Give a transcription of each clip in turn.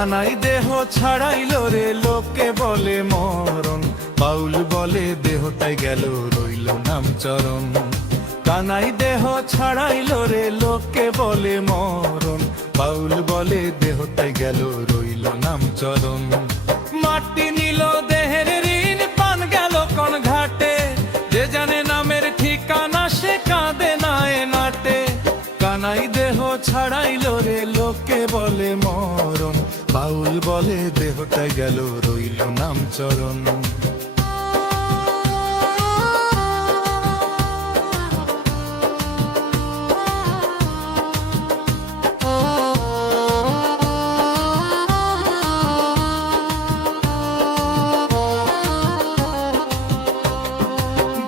কানাই দেহ ছাড়াইল রে লোকে বলে মরণ, বাউল বলে দেহটাই গেল রইল নাম চরণ। কানাই দেহ ছাড়াইল রে লোকে বলে মরণ, বাউল বলে দেহটাই গেল রইল নাম চরণ। মাটি নিল দেহের ঋণ, পান গেল কোন ঘাটে, যে জানে নামের ঠিকানা সে কাঁদে না এ নাটে। কানাই দেহ ছাড়াইল রে লোকে বলে মরণ, বাউল বলে দেহটাই গেল রইল নাম চরণ।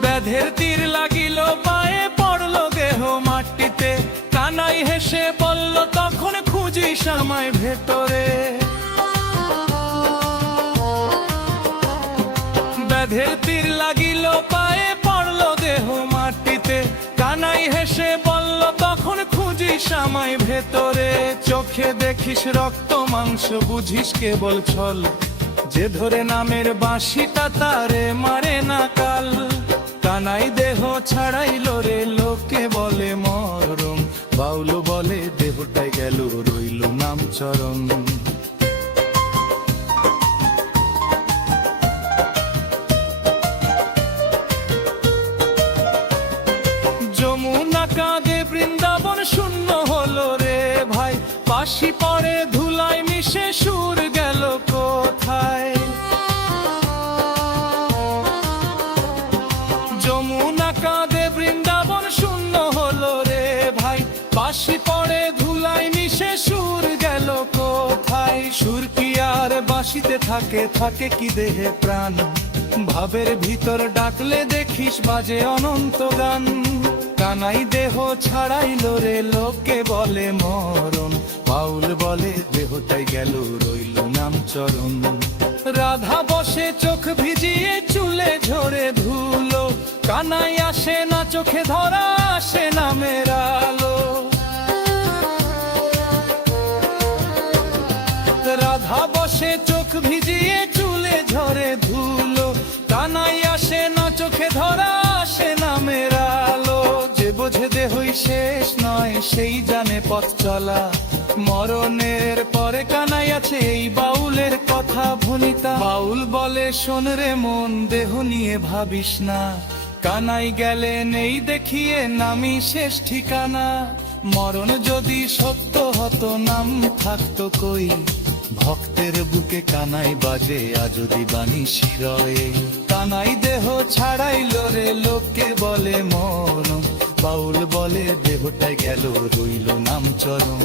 ব্যাধের তীর লাগিল পায়ে, পড়ল দেহ মাটিতে, কানাই হেসে বলল তখন খুঁজিস আমায় ভেতরে। ব্যাধের তীর লাগিল পায়ে, পড়ল দেহ মাটিতে, কানাই হেসে বলল তখন খুঁজিস আমায় ভেতরে। চোখে দেখিস রক্ত মাংস, বুঝিস কেবল ছল, যে ধরে নামের বাঁশিটা তারে মারে না কাল। কানাই দেহ ছাড়াইল রে লোকে বলে মরণ, বাউল বলে দেহটাই গেল রইল নাম চরণ। যমুনা কাঁদে বৃন্দাবন শূন্য হলো রে ভাই, বাঁশি পরে ধুলায় মিশে সুর গেল কোথায়। যমুনা কাঁদে বৃন্দাবন শূন্য হলো রে ভাই, বাঁশি পরে ধুলায় মিশে সুর গেল কোথায়। সুর কি আর বাঁশিতে থাকে, থাকে কি দেহে প্রাণ, ভাবের ভিতর ডাকলে দেখিস বাজে অনন্ত গান। কানাই দেহ ছাড়াইল রে লোকে বলে মরণ, বাউল বলে দেহটাই গেল রইল নাম চরণ। রাধা বসে চোখ ভিজিয়ে চুলে ঝরে ধুলো, কানাই আসে না চোখে ধরা, আসে না মেরালো। রাধা বসে চোখ ভিজিয়ে চুলে ঝরে ধুলো, কানাই আসে না চোখে ধরা, আসে না মেরালো। যে বোঝে দেহই শেষ নয়, সেই জানে পথ চলা, মরণের পরে কানাই আছে এই বাউলের কথা ভনিতা। বাউল বলে শোন রে মন, দেহ নিয়ে ভাবিস না, কানাই গেলেন এই দেখিয়ে নামি শেষ ঠিকানা। মরণ যদি সত্য হতো নাম থাকতো কই, ভক্তের বুকে কানাই বাজে আজদি বাণী শিরয়ে। কানাই দেহ ছাড়াইল রে লোকে বলে মরণ, বাউল বলে দেহটাই গেল রইল নাম চরণ।